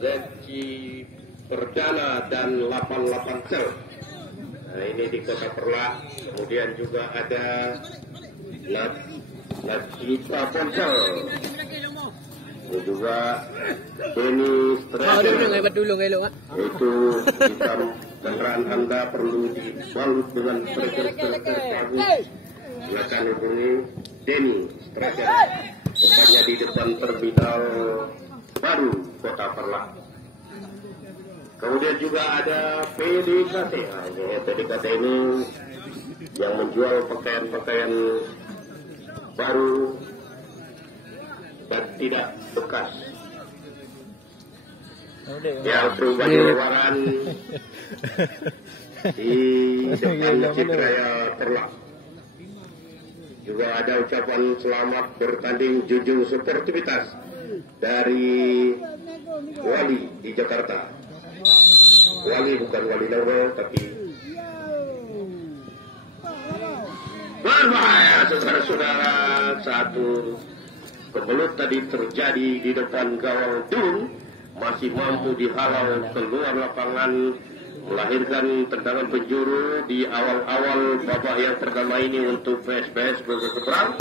Zeki Perdana dan 88 Sel. Nah, ini di Kota Perla. Kemudian juga ada Najita Ponsel. Ini juga Denny Strader. Itu hitam kendaraan Anda perlu dibalut dengan striker-striker bagus. Silakan hubungi Denny Strader. Tempatnya di depan terminal baru Kota Perla. Kemudian juga ada PDKT. Nah, PDKT ini yang menjual pakaian-pakaian baru dan tidak bekas. Yang baju lebaran di depan Masjid Raya Perla. Juga ada ucapan selamat bertanding junjung sportivitas dari Wali di Jakarta. Wali bukan Wali Nawa, tapi berbahaya saudara-saudara. Satu kebelut tadi terjadi di depan gawang Dung, masih mampu dihalau keluar lapangan, melahirkan tendangan penjuru di awal-awal babak yang pertama ini untuk PSBS berseberang.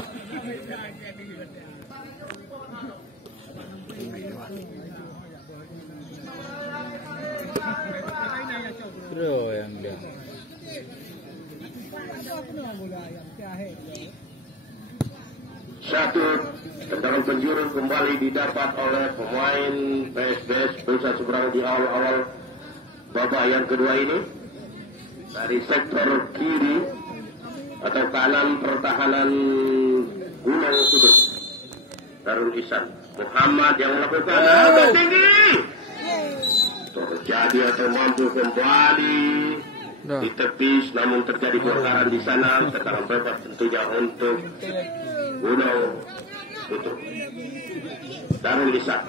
Satu tendangan penjuru kembali didapat oleh pemain PSBS Nusa Seberang di awal-awal babak yang kedua ini dari sektor kiri atau kanan pertahanan Gunung Kudus. Darul Ihsan Muhammad yang melakukan tinggi terjadi atau mampu kembali ditepis, namun terjadi pelanggaran di sana. Tendangan bebas tentunya untuk Gunung Kudus. Darul Ihsan.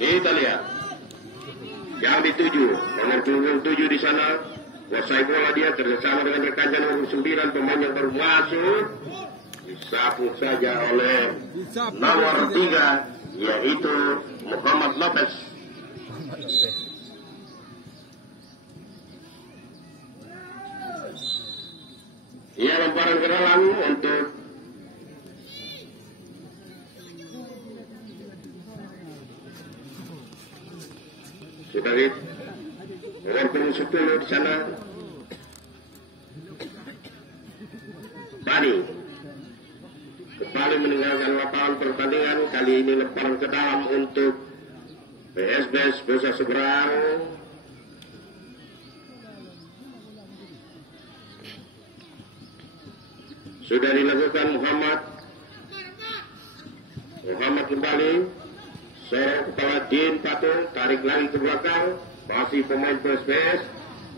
Kita lihat yang dituju nomor 27 di sana, kuasai bola dia kerjasama dengan rekannya nomor 9, pemain yang baru masuk, disapu saja oleh nomor 3 yaitu Muhammad Lopez. Ia lemparan ke dalam untuk sudah lihat nomor 10 di sana, Bani kembali meninggalkan lapangan pertandingan. Kali ini lemparan ke dalam untuk PSBS Nusa Seberang. Sudah dilakukan Muhammad kembali. Seorang kepala Din Patung tarik lagi ke belakang. Masih pemain PSBS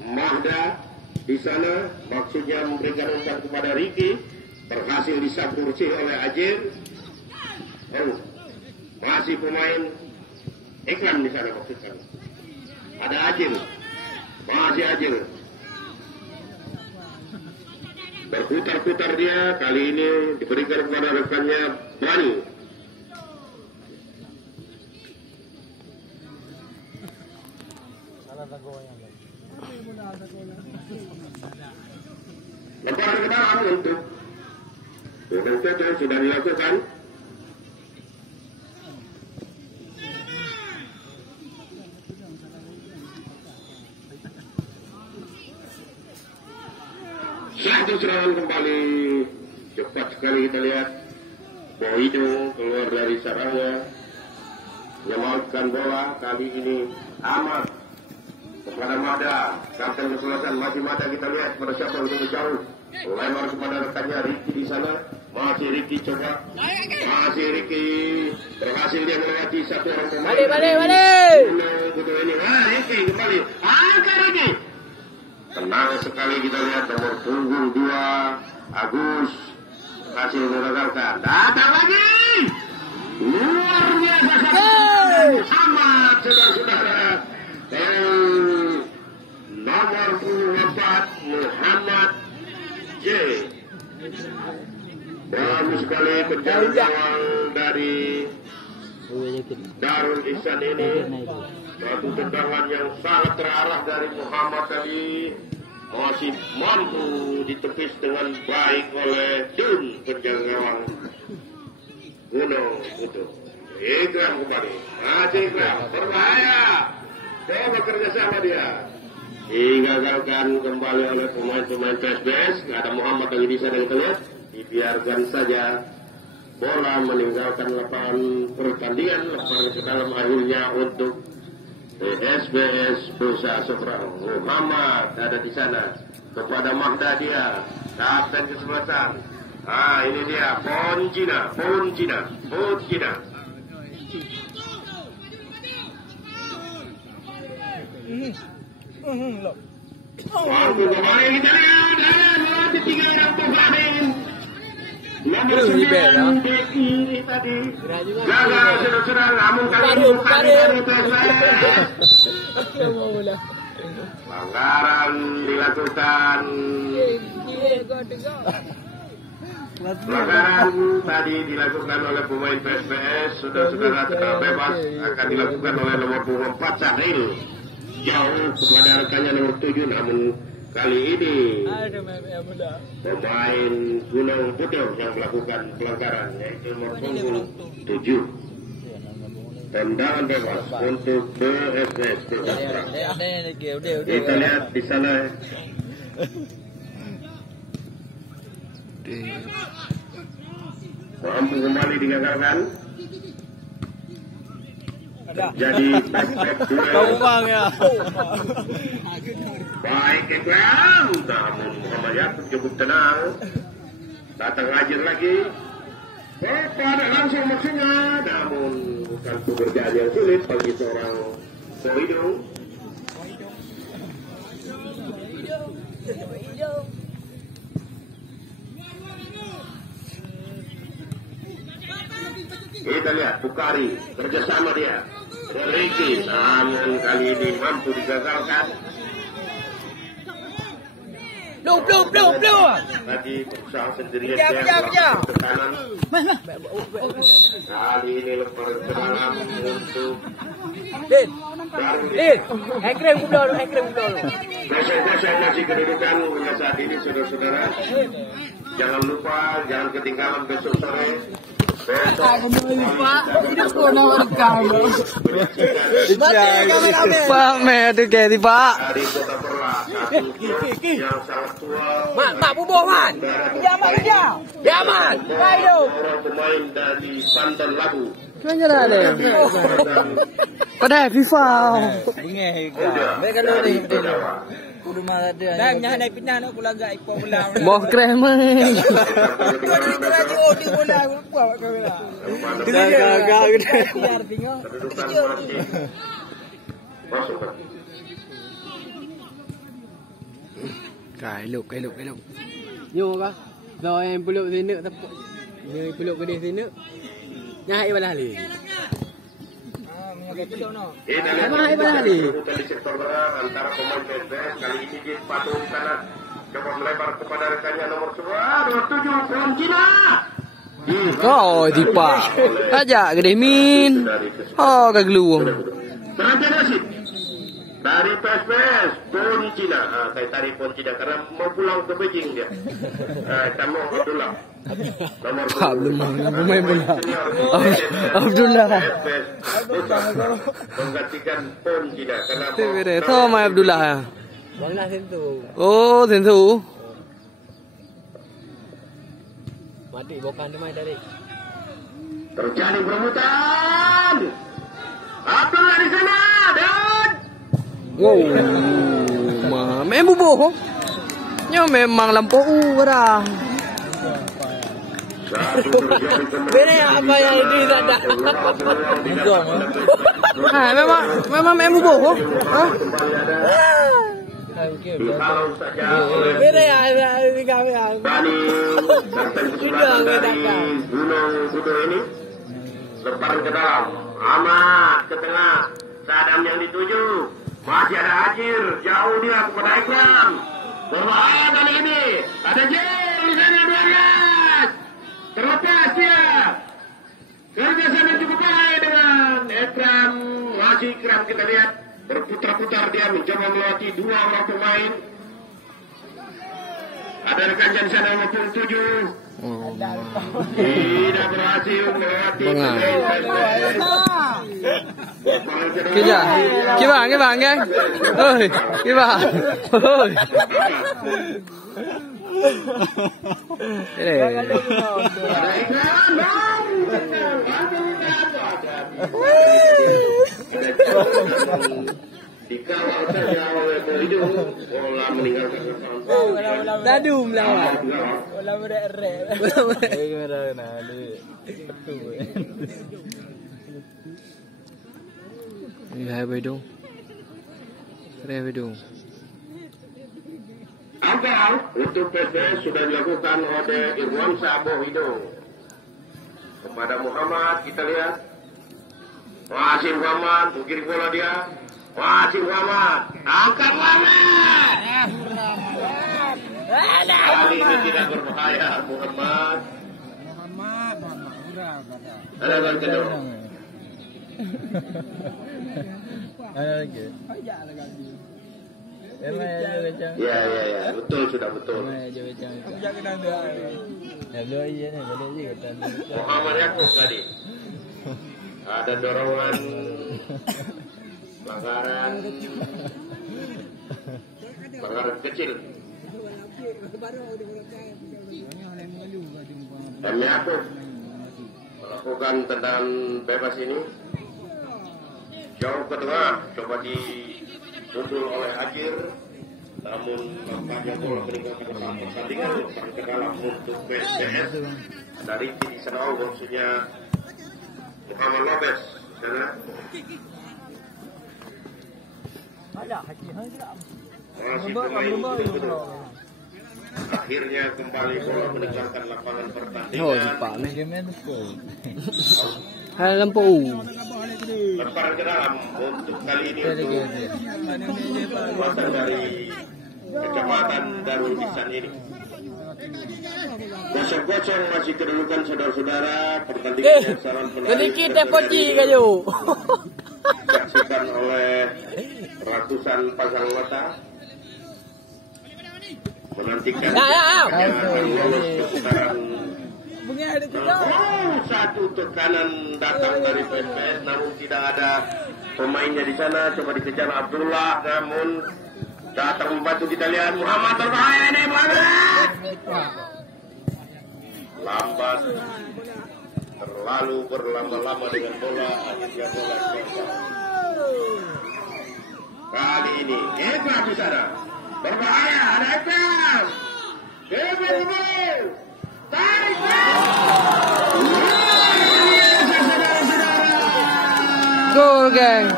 Mahda di sana, maksudnya memberikan umpan kepada Ricky, berhasil disapu bersih oleh Ajir. Masih pemain Iklan di sana maksudnya. Ada Ajir, masih Ajir. Berputar-putar dia, kali ini diberikan kepada rekannya Bani. Lemparan ke dalam untuk Gunung Kudus sudah dilakukan. Satu serangan kembali cepat sekali kita lihat. Boido keluar dari sarangnya, menyelamatkan bola. Kali ini Ahmad kepada Mada, kapten keselasan masih Mada. Kita lihat pada siapa untuk menjauh, lempar kepada rekannya Ricky di sana. Masih Ricky coba, masih Ricky berhasil dia melewati satu orang pemain. Balik. Betul ini, Ricky kembali, angkat Ricky. Tenang sekali kita lihat nomor punggung 2 Agus berhasil menggagalkan. Datang lagi, luar biasa amat saudara-saudara. Nomor 4 Muhammad J. Bagus sekali berjalan dari Darul Ihsan ini suatu tendangan yang sangat terarah dari Muhammad Ali, masih mampu ditepis dengan baik oleh Dun penjaga gawang Gunung Butuh. Ikram kembali, masih Ikram, berbahaya, coba kerjasama dia. Digagalkan kembali oleh pemain-pemain PSBS. Ada Muhammad lagi di sana kita lihat. Dibiarkan saja bola meninggalkan lapangan pertandingan, lapangan ke dalam akhirnya untuk PSBS Bursa Seberang. Muhammad ada di sana kepada Mahdadia, kapten ke-11. Ini dia Poncina. Mampu kembali kita lihat ada bola ketiga yang bermain. Nomor 9 bek kiri tadi gagal sudah namun kali ini bukan dari PSBS. Pelanggaran dilakukan. Pelanggaran tadi dilakukan oleh pemain PSBS. Saudara-saudara setelah bebas akan dilakukan oleh nomor 24 Sahril. Jauh kepada rekannya nomor 7, namun kali ini pemain Gunung Butuh yang melakukan pelanggaran, yaitu nomor 7. Tendangan bebas untuk PSBS. Kita lihat di sana. Mampu kembali digagalkan. Jadi back duel. Baik Ikram, namun Muhammad Yaakob cukup tenang. Datang Ajir lagi. Pada langsung maksudnya, namun bukan pekerjaan yang sulit bagi seorang Poidong. Kita lihat Bukari kerjasama dia. Ricky, namun kali ini mampu digagalkan. Belum. Tadi berusaha sendirian dia ke kanan. Kali ini lepas ke dalam untuk Ekrem dulu. Saya kasih kedudukan hingga saat ini saudara-saudara. Jangan lupa, jangan ketinggalan besok sore. Pak, itu kayak di Pak. Dari Kota Perla, yang sangat tua. Mak bubohan. Jaman. Ayo. Orang pemain dari Banten Labu. Mana ada? Pada FIFA. Mereka lori. Kudu malah dia. Dah nyah pindah nak pula gak ikut bola. Boh keren mah. Gagal gitu. Biar tinggal. Cái lục. Vô có. Rồi em peluk sini tak. Ni peluk ke dia sini. Nyah ibadah li. Ini di sektor tengah antara pemain PSBS. Kali ini di patung kanan coba melebar kepada rekannya nomor 27 Poncina. Oh, di Pak. Aja gede min. Oh, kagluwang. Selanjutnya Rashid dari PSBS Poncina. Saya tarik Poncina karena mau pulang ke Beijing dia. Kamu Abdullah. Belum main bola. Abdullah. Menggantikan Poncina karena itu main Abdullah ya. Oh, tentu. Mati bukan main dari. Terjadi perebutan. Abdullah di sana dan wow, main buboh. Nya memang lampu orang. Beda ya apa yang itu tidak ada. Memang main buboh. Beda ya ini kami yang. Sudah dari Gunung Butuh ini lebaran ke dalam, amat ke tengah. Sadam yang dituju masih ada Ajir, jauh dia kepada Ikram. Berbahaya kali ini. Ada Jil di sana 12. Terlepas dia. Kerjasama cukup baik dengan Masih Ikram kita lihat berputar-putar dia mencoba melewati dua orang pemain. Ada rekan Jan sana 57. Tidak berhasil melewati Gimana, geng? Oi, gimana? Oi. Dikawal saja oleh Boido, bola meninggalkan lapangan. Dadum lah. Bola berere. Hai Boido. Boido. Awal untuk PSBS sudah dilakukan oleh Irwan Boido kepada Muhammad. Kita lihat masih Muhammad, kiri bola dia. Masih Muhammad, angkat Muhammad. Kali ini tidak berbahaya Muhammad. Ada lagi dong. Ada lagi. Ya, betul sudah betul. Muhammad Yakub tadi. Ada dorongan pelanggaran kecil. Kami aku melakukan tendangan bebas ini jauh ke tengah, coba dituntul oleh Ajir, namun nampaknya bola meninggalkan lapangan pertandingan ke dalam untuk PSBS dari Titi Senau, maksudnya Muhammad Lopez. Akhirnya kembali bola meninggalkan lapangan pertandingan. Hai lampu. Lemparan ke dalam untuk kali ini untuk kuasa dari kecepatan Darul Ihsan ini. 0-0 masih kedudukan saudara-saudara, pertandingan yang saran Sedikit poci kayu. disaksikan oleh ratusan pasang mata menantikan lolos ke putaran. Satu tekanan datang dari PSBS, namun tidak ada pemainnya di sana. Coba dikejar Abdullah, namun datang membantu. Kita lihat Muhammad berbahaya nih, Muhammad. Lambat, terlalu berlama-lama dengan bola, akhirnya bola keluar. Kali ini Ekram di sana berbahaya, ada Ekram. Tarik. Gol, geng.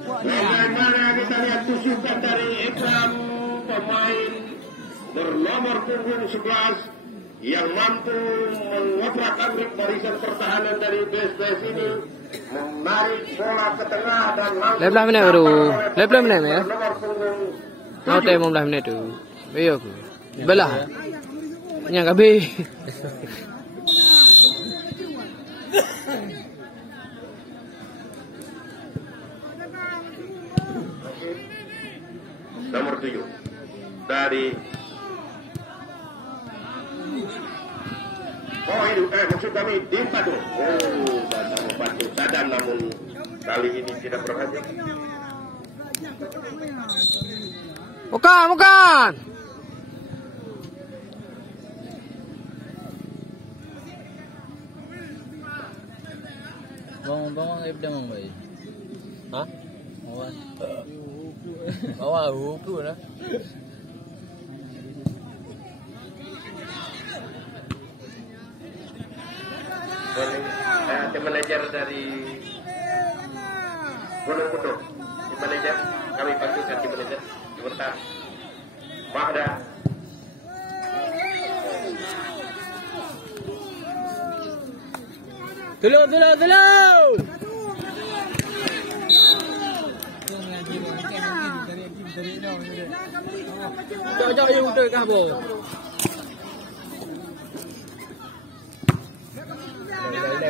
Bagaimana kita lihat tusukan dari Ekram, pemain bernomor punggung 11 yang mampu mengobrak-abrik barisan pertahanan dari PSBS ini, menarik bola ke tengah dan langsung Lepas menit baru. Lepas menit ya. nomor punggung Mau time 15 menit tu. Ayo aku. Belah. Yang habis. nomor 7 dari maksud kami Dimpadu. Datang membantu Sadam, namun kali ini tidak berhasil. Bukan. Bawang ibda mong bay. Hah? Bawang hupu lah. Tim manajer dari Gunung Kudus, tim manajer kami panggilkan tim manajer sebentar. Mahda. Dulu. Jauh yang untuk kabel.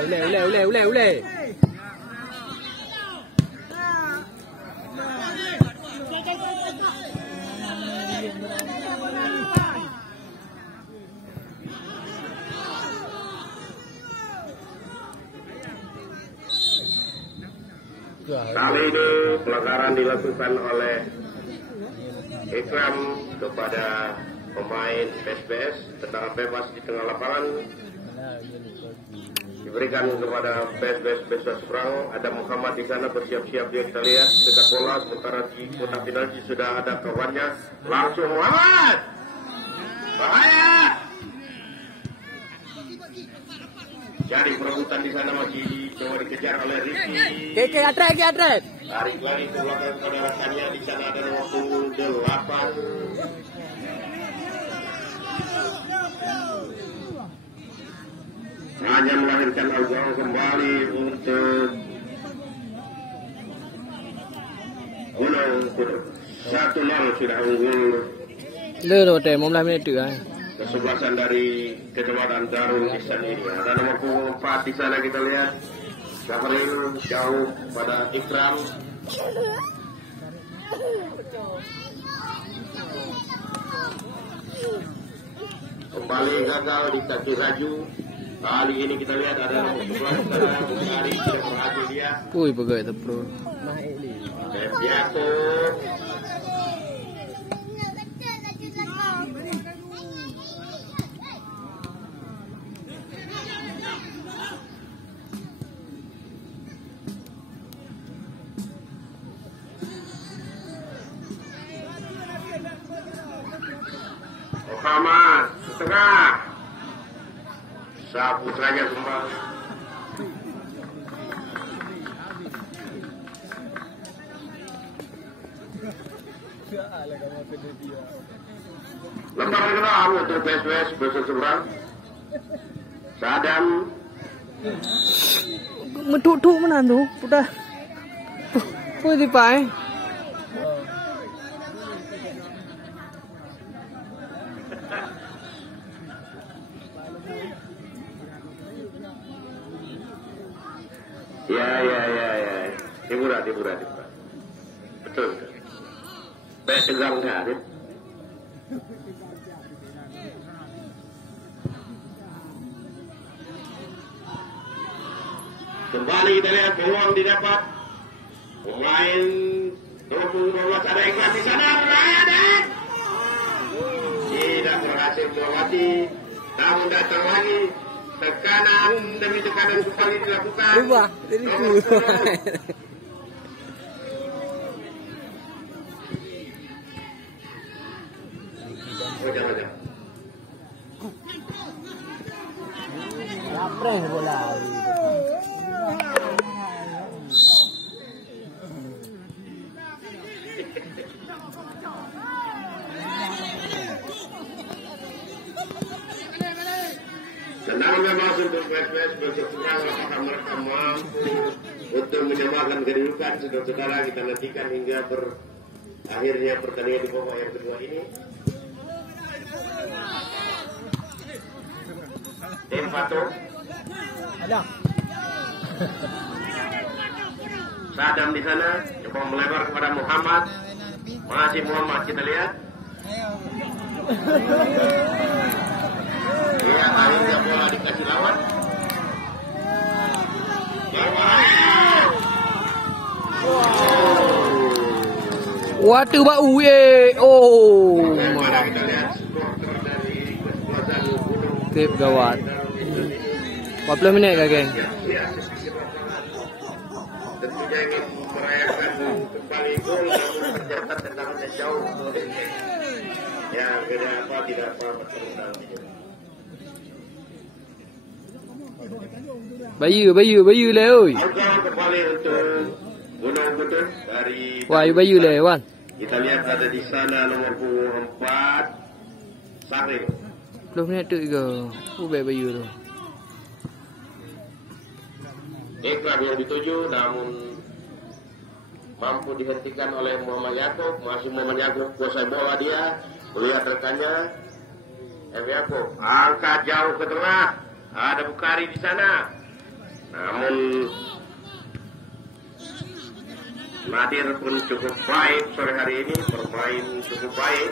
Ule. Kali ini pelanggaran dilakukan oleh Ikram kepada pemain PSPS, tendangan bebas di tengah lapangan diberikan kepada PSPS Besa Seberang. Ada Muhammad di sana bersiap-siap, dia kita lihat dekat bola, sementara di kotak penalti sudah ada kawannya, langsung Muhammad, bahaya. Jadi perebutan di sana masih coba dikejar oleh Rizky. Keke atret. Tarik lari ke belakang pada rekannya, di sana ada nomor punggung 8. Hanya melahirkan gol kembali untuk Gunung Kudus. 1-0 sudah unggul. Lero teh, 15 menit tu kan. Kesebelasan dari Kecamatan Darul Ihsan ini. Ada nomor punggung 4 di sana kita lihat. Syahril jauh pada Ikram. Kembali gagal di kaki Raju. Kali ini kita lihat ada nomor 11 Bukari, tidak berhasil dia. Ui, pegawai tepro. Biako. Muhammad setengah, Saputranya kembali. Lembar gerak untuk PSPS Besa Seberang. Sadam. Metuk mana tu? Udah. Pui di pai. Ya. Hiburan. Betul. Baik tegang kan? Kembali kita lihat peluang didapat. Pemain 2012 ada Ikram di sana, beraya deh. Tidak berhasil melewati. Namun datang lagi. Tekanan demi tekanan kembali dilakukan. Ubah, jadi itu. Jangan. Lapres bola. Tendangan bebas untuk PSPS Besa Seberang, apakah mereka mampu untuk menyamakan kedudukan? Saudara-saudara, kita nantikan hingga berakhirnya pertandingan di babak yang kedua ini. Pato. Ada. Sadam di sana, coba melebar kepada Muhammad. Masih Muhammad, kita lihat. Ya, akhirnya bola dikasih lawan. Waduh bau ye. Oh. Kita lihat supporter dari kesebelasan Gunung. Tip gawat. 40 minit kah, geng? Tentunya ingin merayakan kembali gol, namun ternyata tendangannya jauh. Ya, tidak apa bertendang. Bayu le oi. Kembali untuk Gunung Kudus dari. Wah, Bayu le, Wan. Kita lihat ada di sana nomor punggung 4 Syahril. 10 minit tu ke. Bayu tu. Ikram yang dituju namun mampu dihentikan oleh Muhammad Yaakob. Masih Muhammad Yaakob kuasai bola dia. Melihat rekannya. Yaakob angkat jauh ke tengah. Ada Bukari di sana. Namun Nadir pun cukup baik sore hari ini, bermain cukup baik.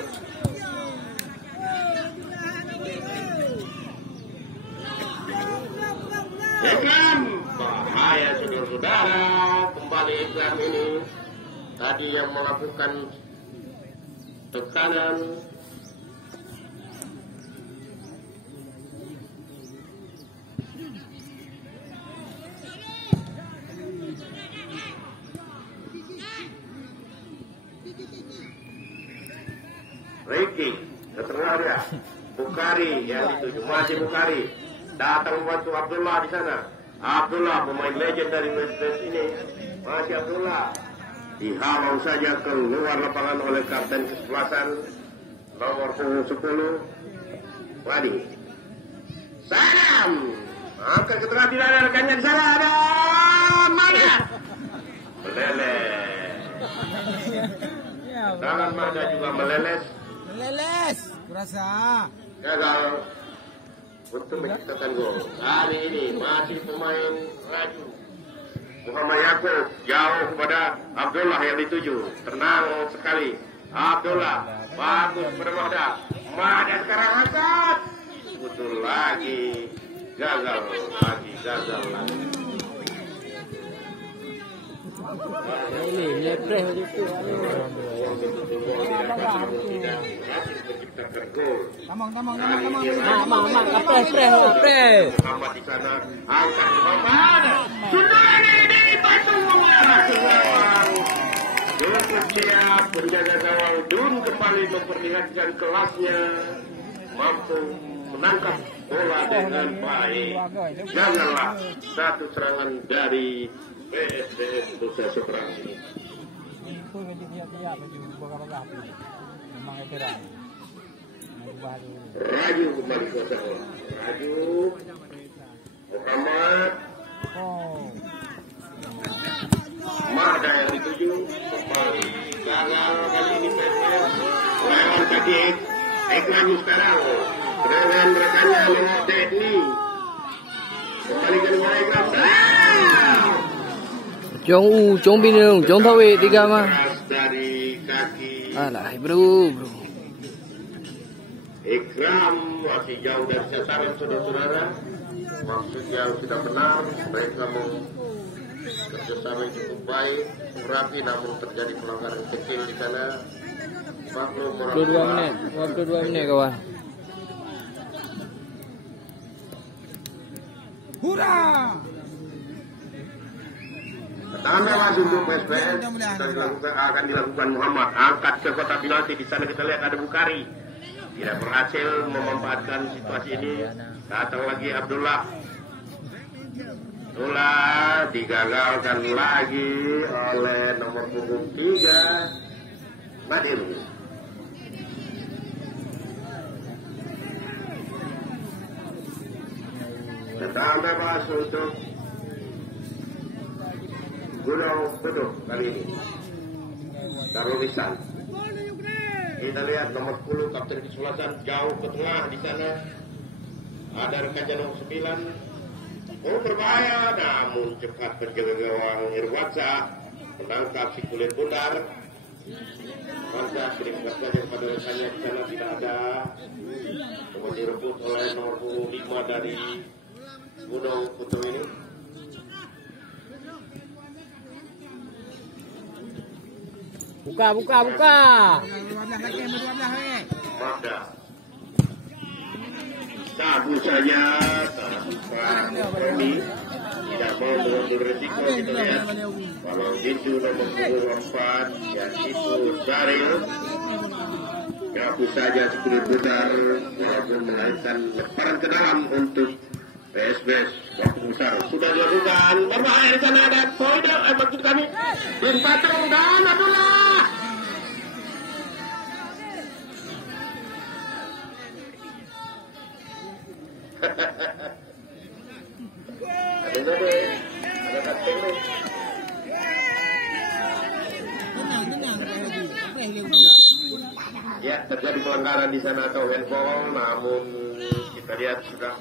Ikram, bahaya saudara-saudara, kembali Ikram ini tadi yang melakukan tekanan. Ricky, setelah dia Bukhari yang dituju, masih Bukhari datang membantu Abdullah di sana. Abdullah pemain legend dari West ini, masih Abdullah dihalau saja keluar lapangan oleh kapten kesebelasan nomor 10 Wadi. Salam, angkat ke tengah, tidak ada rekannya di sana, ada mana? Meleleh. Tangan Mada juga meleles. Kurasa. Gagal untuk menciptakan gol. Hari ini masih pemain Raju. Muhammad Yaakob jauh kepada Abdullah yang dituju. Tenang sekali. Abdullah bagus pada Mada. Mada sekarang angkat. Betul lagi. Gagal lagi. Ini nyebreh itu. Tamang. Preh. Muhammad di sana angkat Muhammad. Sudah ini batu gawang. Cukup siap penjaga gawang Dun kembali memperlihatkan kelasnya, mampu menangkap bola dengan baik. Janganlah satu serangan dari PSBS Nusa Seberang ini. Raju kembali ke sana. Raju Muhammad Mada yang dituju kembali gagal kali ini PSBS lewat kaki Ikram sekarang dengan rekannya nomor Teddy kembalikan kepada Ikram. Chong Binung, Chong Thawi 3 mah. Dari kaki Alah, bro. Ikram masih jauh dari sasaran saudara-saudara. Maksudnya sudah benar, mereka mau kerjasama yang cukup baik, rapi, namun terjadi pelanggaran kecil di sana. 22 menit kawan. Hurra! Tanda masuk untuk PSBS akan dilakukan Muhammad. Angkat ke kotak penalti, di sana kita lihat ada Bukhari. Tidak berhasil memanfaatkan situasi ini. Datang lagi Abdullah digagalkan lagi oleh nomor punggung 3 Nadir. Tendangan bebas untuk Gunung Peduk kali ini. Tarulisan. Kita lihat nomor 10 kapten kesebelasan jauh ke tengah di sana. Ada rekannya nomor 9. Oh berbahaya, namun cepat penjaga gawang Irwansa menangkap si kulit bundar. Irwansa berikan saja kepada rekannya di sana, tidak ada. Kemudian direbut oleh nomor 5 dari Gunung Peduk ini. Buka. Mada. Sabu saja, ini tidak mau mengambil resiko. Kita lihat kalau itu nomor 4 yang itu Saril, sabu saja seperti putar walaupun melahirkan lemparan ke dalam untuk PSBS waktu besar sudah dilakukan. Berbahaya di sana ada poin maksud kami Bin Patung dan Abdullah. Ada kapten. Ya, terjadi pelanggaran di sana atau handball, namun kita lihat sudah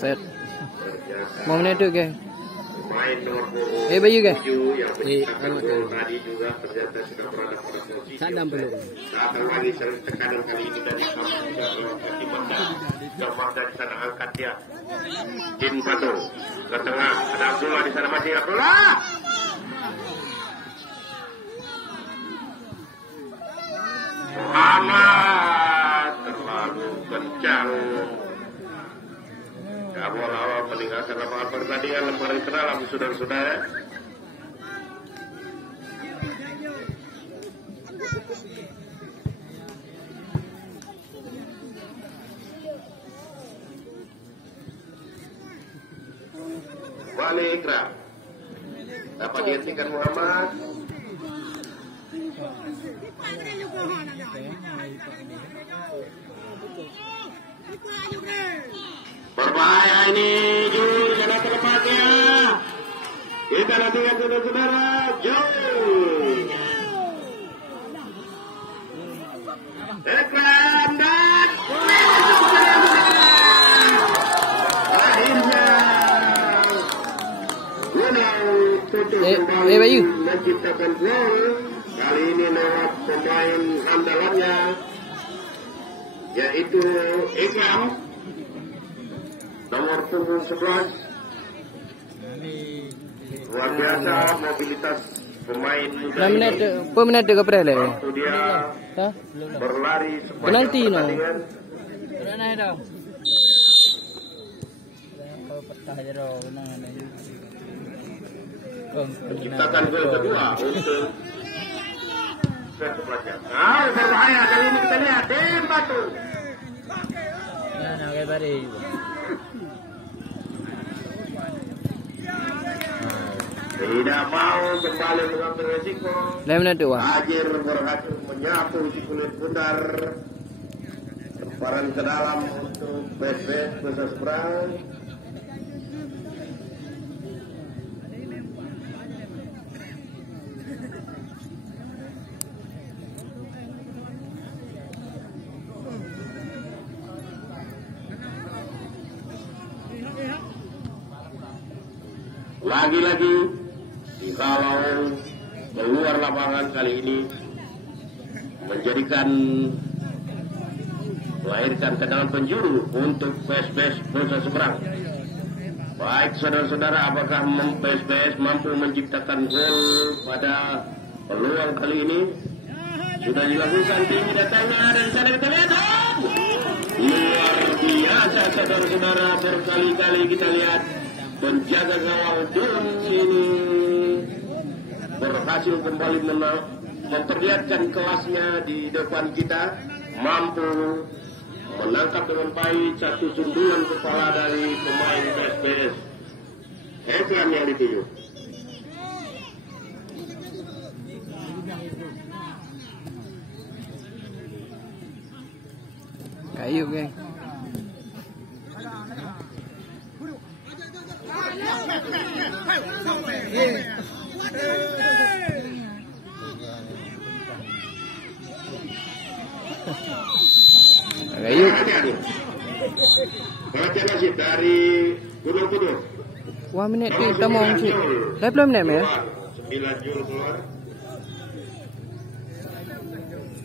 Set. Mau menit tuh, geng. Pemain nomor Bayu, geng. 7 yang menciptakan gol tadi juga ternyata sudah berada pada posisi. Sadam belum. Datang lagi tekanan kali ini dari Timanda. Gambar di sana angkat dia. Tim Pato ke tengah. Ada Abdullah di sana masih Abdullah. Amat terlalu kencang. Ya, bola meninggalkan lapangan pertandingan lembaran ke dalam, saudara-saudara. Balik Ikram. Dapat dihentikan Muhammad. Berbahaya ini, Jul, jangan terlepasnya. Kita latihan saudara-saudara, Jul. Ikram dan akhirnya Gunau tutup kembali Bayu. menciptakan gol. Kali ini lewat pemain andalannya, yaitu Ikram. Nomor punggung 11. Luar biasa mobilitas pemain muda ini. Pemenang ke perele. Waktu dia berlari Penalti, sepanjang no. pertandingan. Naik dong. Kalau pertah aja dong, Menciptakan gol kedua untuk Persebaya. Nah, berbahaya kali ini kita lihat tim Batu. Nah, kayak tadi. Tidak mau kembali mengambil resiko. Menit tuh, wah. Ajir berhasil menyapu si kulit bundar. Lemparan ke dalam untuk bes-bes besar seberang. Lagi-lagi kalau keluar lapangan kali ini melahirkan ke dalam penjuru untuk PSBS Bursa Seberang. Baik saudara-saudara, apakah PSBS mampu menciptakan gol pada peluang kali ini? Sudah dilakukan, tinggi datangnya dan sana kita lihat. Luar biasa saudara-saudara, berkali-kali kita lihat penjaga gawang Dun ini berhasil kembali memperlihatkan kelasnya di depan kita, mampu menangkap dengan baik satu sundulan kepala dari pemain PSBS. Ekran yang dituju. Kayu, geng. Kayu. Baca nasib dari Gunung Kudur. Wah, menit kita mau sih. Dah belum menit ya? 9 Jul keluar.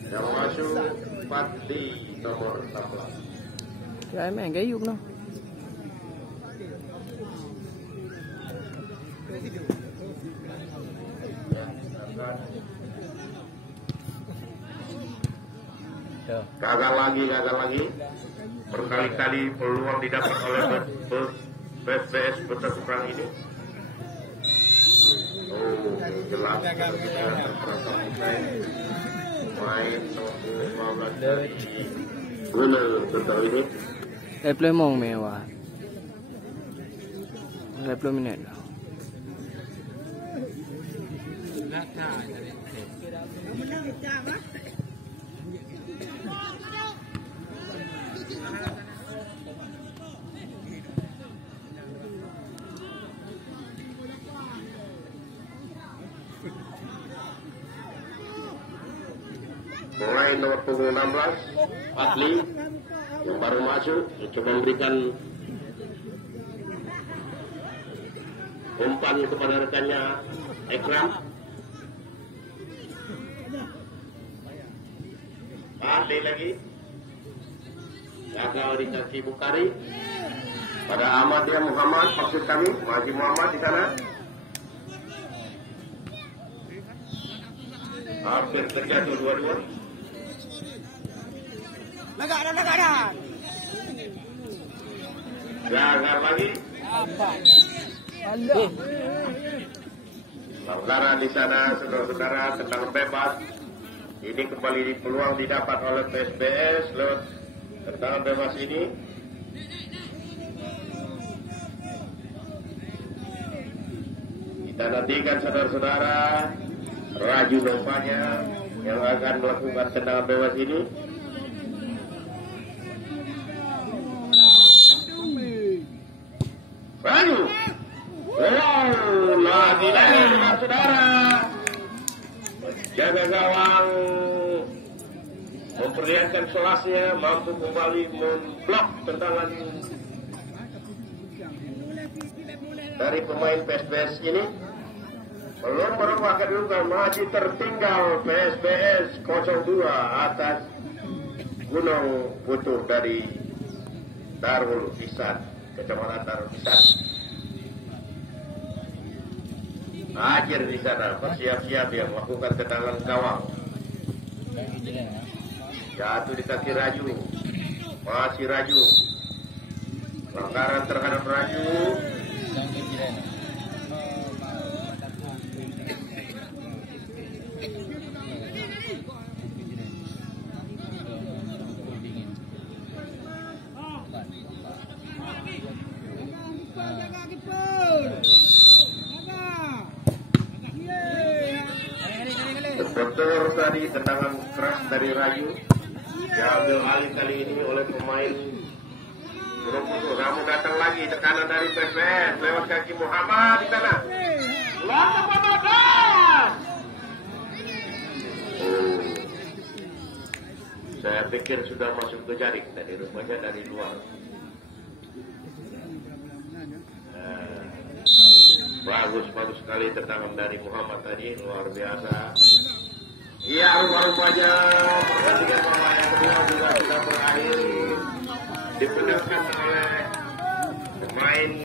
Yang masuk Pati nomor 16. Cái mẹ cái dục đâu. Gagal lagi. Berkali-kali peluang didapat oleh PSBS Bursa Seberang ini. Oh, jelas terperasa main nomor 15 dari Gunung Kudur ini. Play mong mewah. 20 menit. Pemain nomor punggung 16 Fadli yang baru masuk coba memberikan umpan kepada rekannya Ekram. Balik lagi. Gagal di kaki Bukhari. Pada Ahmad ya Muhammad, maksud kami masih Muhammad di sana. Hampir terjatuh dua-dua. Negara. Gagal lagi. Pelanggaran di sana, saudara-saudara, tendangan bebas. Ini kembali peluang didapat oleh PSBS lewat tendangan bebas ini. Kita nantikan saudara-saudara Raju Novanya yang akan melakukan tendangan bebas ini. Raju, lagi saudara. Jaga gawang memperlihatkan kelasnya, mampu kembali memblok tendangan dari pemain PSBS ini. Belum merupakan juga masih tertinggal PSBS 02 atas Gunung Butuh dari Darul Ihsan, Kecamatan Darul Ihsan. Akhir di sana bersiap-siap ya melakukan tendangan gawang. Jatuh di kaki Raju, masih Raju. Pelanggaran terhadap Raju. Betul tadi tendangan keras dari Raju diambil alih kali ini oleh pemain Borobudur. Namun datang lagi tekanan dari PSBS lewat kaki Muhammad di sana. Saya pikir sudah masuk ke jaring tadi, rupanya dari luar. Bagus sekali tendangan dari Muhammad tadi, luar biasa. Iya, rupanya pertandingan bola yang kedua juga sudah berakhir, dimenangkan oleh pemain